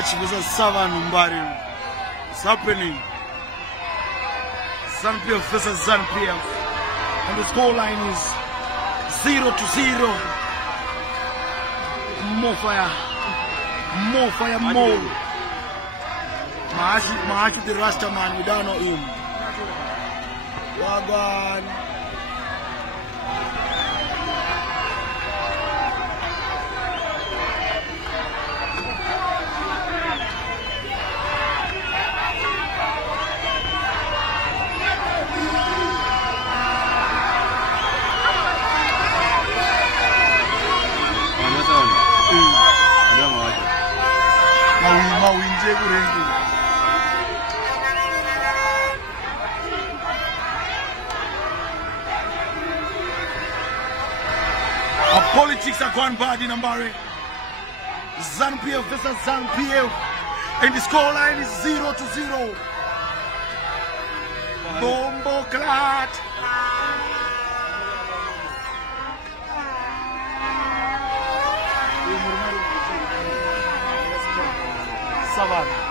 Arch versus Savan Mbari. It's happening. ZANU-PF versus ZANU-PF. And the scoreline is 0-0. More fire. More fire, more. Mahashi the Rasta man, we don't know him. Wagwan. Politics are going bad in Mbari. ZANU-PF versus ZANU-PF. And the scoreline is 0-0. Bombo clat. Savan.